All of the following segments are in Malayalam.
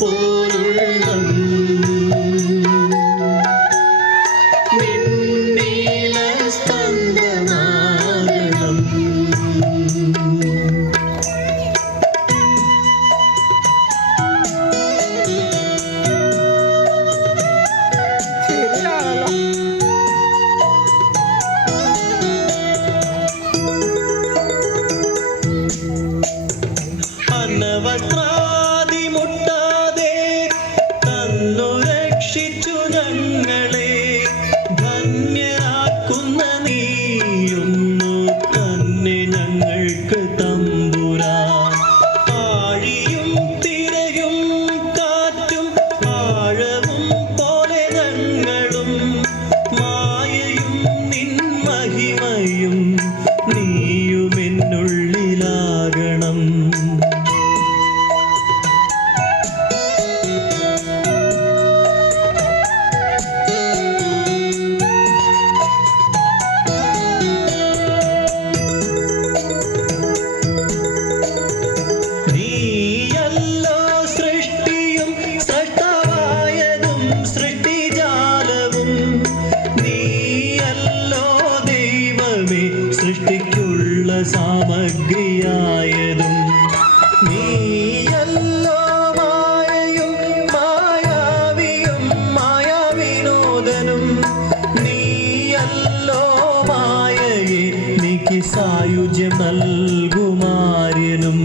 போய் സാമഗ്രിയായതും നീയല്ലോ മായയും മായാവിയും മായാവിനോദനും നീയല്ലോ മായയെ നിക്ക് സായുജ്യം നൽകുമാര്യനും.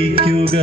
ജീവിക്കുക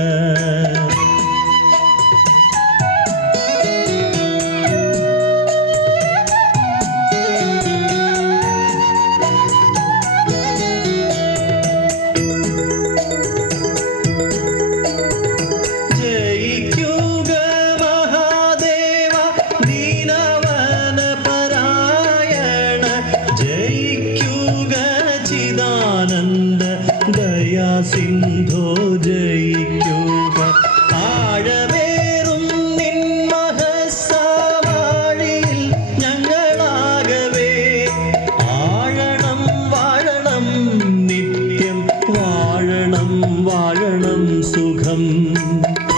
come.